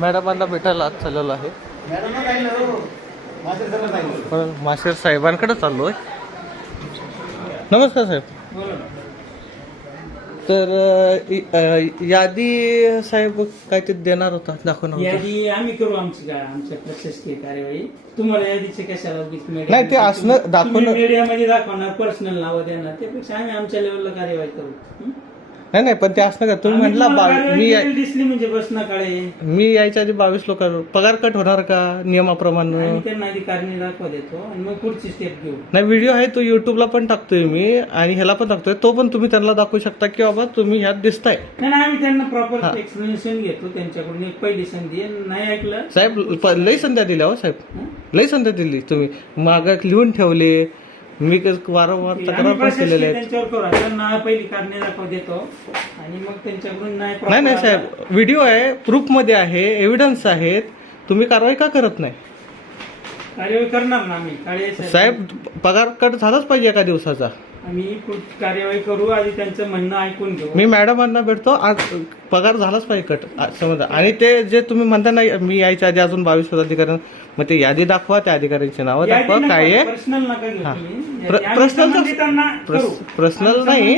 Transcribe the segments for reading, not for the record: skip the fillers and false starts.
मॅडमांना भेटायला आज चाललेलो आहे. पण माशेर साहेबांकडे चाललो आहे. नमस्कार साहेब. तर यादी साहेब काय ते देणार होता, दाखवणार यादी आम्ही करू आमच्या प्रशासकीय कार्यवाही. तुम्हाला यादीचे कशाला नाही, ते असणं दाखवणं मीडियामध्ये दाखवणार, पर्सनल नावं देणार, त्यापेक्षा आम्ही आमच्या लेवलला कार्यवाही करू. नाही पण ते असं का तुम्ही म्हटला दिसली म्हणजे बसना काळे मी यायच्या आधी 22 लोक पगार कट होणार का नियमाप्रमाणे? त्यांना आधी कारणे दाखवा देतो आणि मग पुढची स्टेप घेऊ. नाही, व्हिडिओ आहे तो युट्यूबला पण टाकतोय मी आणि ह्याला पण टाकतोय, तो पण तुम्ही त्यांना दाखवू शकता की बाबा तुम्ही ह्यात दिसताय. नाही, आम्ही त्यांना प्रॉपर एक्सप्लेनेशन घेतो त्यांच्याकडून. एक पहिली संधी नाही ऐकलं साहेब, लई संध्या दिल्या हो साहेब, लई संध्या दिली. तुम्ही माग लिहून ठेवले, मी वारंवार तक्रार केलेले आहेत. त्यांच्यावर त्यांना पहिली कारणे दाखवा देतो आणि मग त्यांच्याकडून नाही साहेब, व्हिडिओ आहे, प्रूफ मध्ये आहे, एव्हिडन्स आहेत, तुम्ही कारवाई का करत नाही? कार्यवाही करणार ना आम्ही. साहेब, पगार कट झालाच पाहिजे एका दिवसाचा. आम्ही कार्यवाही करू, आधी त्यांचं म्हणणं ऐकून घेऊ. मी मॅडमांना भेटतो आज, पगार झालाच पाहिजे कट समजा. आणि ते जे तुम्ही म्हणता ना मी यायच्या आधी अजून 22 अधिकारी, मग ते यादी दाखवा, त्या अधिकाऱ्यांची नावं दाखवा. काय आहे पर्सनल नका घेऊ तुम्ही. पर्सनल नाही,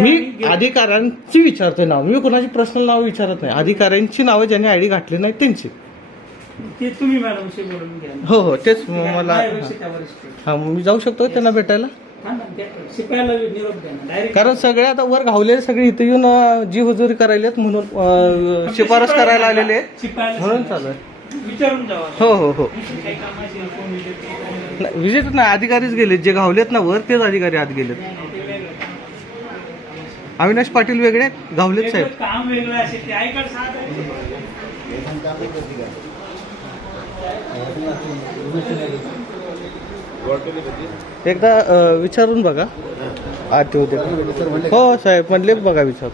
मी अधिकाऱ्यांची विचारतोय नाव, मी कोणाची पर्सनल नाव विचारत नाही. अधिकाऱ्यांची नावं ज्यांनी आयडी घातली नाही त्यांची. ते तुम्ही मॅडमशी बोलून घ्या. हो तेच मला. हा, मी जाऊ शकतो त्यांना भेटायला? कारण सगळे आता वर घावले, सगळे इथे येऊन जी हुजुरी करायलेत म्हणून शिफारस करायला आलेले म्हणून चालू आहे. विचारून जावा. हो विजिट नाही, अधिकारीच गेलेत. जे घावलेत ना वर तेच अधिकारी आत गेलेत. अविनाश पाटील वेगळे, घावलेत साहेब काम वेगळं असेल ते ऐकत एकदा विचारून बघा आत होते. हो साहेब म्हणले बघा, विचार.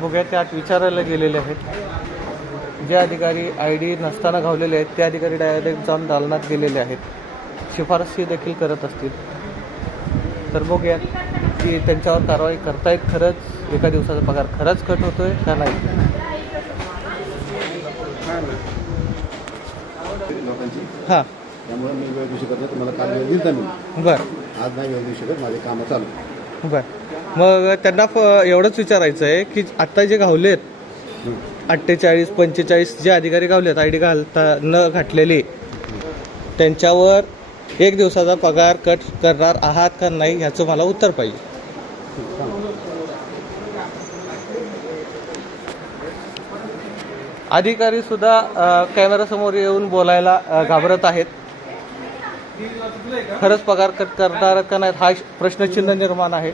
बघूया, ते आत विचारायला गेलेले आहेत. जे अधिकारी आयडी नसताना घावलेले आहेत ते अधिकारी डायरेक्ट जाऊन दालनात गेलेले आहेत. शिफारसी देखील करत असतील. तर बघूया की त्यांच्यावर कारवाई करतायत. खरंच एका दिवसाचा पगार खरंच कट होतोय का नाही. हां, त्यामुळे मी वेळ देऊ शकत नाही. तुम्हाला काल वेळ दिला मी. बरं, आज नाही वेळ देऊ शकत, माझे कामं चालू. बरं. मग त्यांना एवढंच विचारायचं आहे की आत्ता जे घावलेत 48, 45 जे अधिकारी घावलेत आयडी घालता न घातलेले, त्यांच्यावर एक दिवसाचा पगार कट करणार आहात का नाही ह्याचं मला उत्तर पाहिजे. अधिकारी सुद्धा कॅमेरासमोर येऊन बोलायला घाबरत आहेत. खरंच पगार कट करणार का नाहीत हा प्रश्नचिन्ह निर्माण आहे.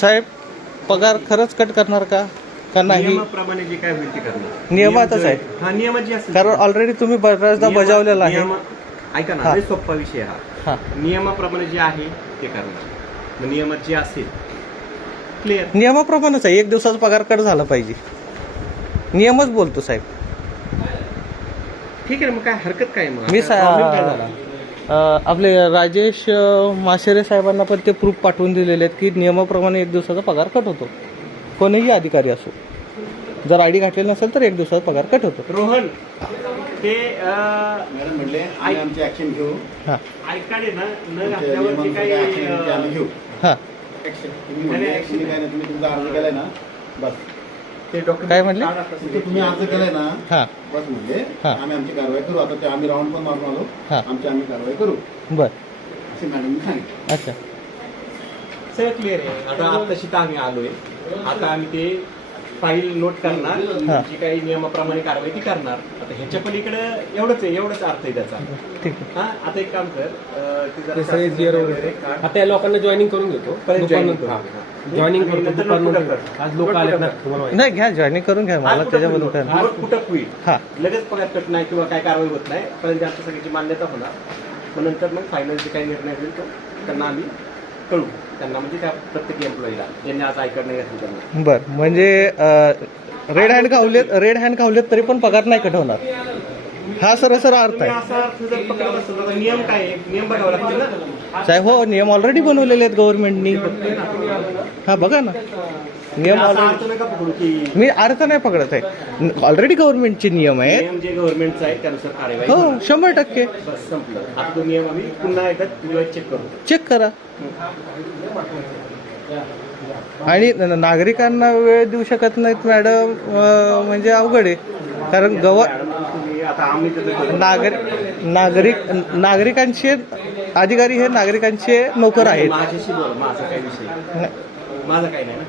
साहेब, पगार खरंच कट करणार का नाही? नियमाप्रमाणे जे काय होईल ते करणार. नियमातच आहे. हा, नियमात जे असेल, कारण ऑलरेडी तुम्ही बऱ्याचदा बजावलेला आहे. ऐका ना, लय सोपा विषय हा. हा, नियमाप्रमाणे जे आहे ते करणार. मग नियमात जे असेल क्लिअर, नियमाप्रमाणेच आहे. एक दिवसाचा पगार कट झाला पाहिजे, नियमच बोलतो साहेब. ठीक आहे. मग काय हरकत काय? मग मी प्रॉब्लेम काय झाला? आपले राजेश माशेरे साहेबांना पण ते प्रूफ पाठवून दिलेले आहेत की नियमाप्रमाणे एक दिवसाचा पगार कट होतो, कोणीही अधिकारी असो. जर आयडी घातलेली नसेल तर एक दिवसाचा पगार कट होतो. रोहन, ते मॅडम म्हणले आम्ही आमची ऍक्शन घेऊ. हां ऐकाने ना, न घातल्यावर जे काही आम्ही घेऊ. हां, तुम्ही म्हणले ऍक्शन काय नाही, तुम्ही तुमचा अर्ज केलाय ना, बस. ते डॉक्युमेंट काय म्हणले? तुम्ही अर्ज केलाय ना, हां बस म्हणले हां. आम्ही आमची कारवाई करू. आता ते आम्ही राऊंड पण मारून आलो, हां. आम्ही कारवाई करू बरं, असे मॅडमनी सांगितलं. अच्छा. सगळं क्लिअर आहे. आता आत्ताशी तर आम्ही आलोय. आता आम्ही ते फाईल नोट करणार, हा. जी काही नियमाप्रमाणे कारवाई ती करणार. आता ह्याच्या पलीकडे एवढंच आहे, एवढंच अर्थ आहे त्याचा. ठीक आहे. हा, आता एक काम कर, ते जरा आता या लोकांना जॉईनिंग करून घेतो पर्यंत joining दुपारनंतर. करू. जॉईनिंग आणि करतो नंतर दुपारनंतर. नोट कर. आज लोक आलेत ना तुम्हाला माहिती. नाही घ्या जॉईनिंग करून घ्या मला त्याच्याबद्दल काय नाही. नोट कुठं होईल, हा लगेच पगार कट नाही किंवा काय कारवाई होत नाही, पण जास्त सगळ्याची मान्यता होणार. मग नंतर मग फायनल जे काही निर्णय होईल तो त्यांना आम्ही कळू, त्यांना म्हणजे त्या प्रत्येक एम्प्लॉईला ज्यांनी आज आयकर नाही घातली त्यांना. बरं म्हणजे रेड हँड खावलेत तरी पण पगार नाही कट होणार, हा सरसर अर्थ तुम्ही आहे. असा अर्थ जर पकडत असेल तर नियम काय आहे, नियम बघावा लागतील ना. साहेब हो नियम ऑलरेडी बनवलेले आहेत गव्हर्नमेंटनी. हा बघा ना नियम असा ऑलरेडी, अर्थ नका पकडू की मी अर्थ नाही पकडत आहे, ऑलरेडी गव्हर्नमेंटचे नियम आहेत. नियम जे गव्हर्नमेंटचा आहे त्यानुसार कार्यवाही हो होणार. 100% बस संपलं. आता तो नियम आम्ही पुन्हा एकदा चेक करू. चेक करा. आणि नागरिकांना वेळ देऊ शकत नाहीत मॅडम, म्हणजे अवघड आहे. कारण मॅडम, तुम्ही आता आम्ही तर नागरिकांचे अधिकारी हे नागरिकांचे नोकर आहेत. माझ्याशी बोल, माझा काही विषय नाही. माझा काही नाही ना.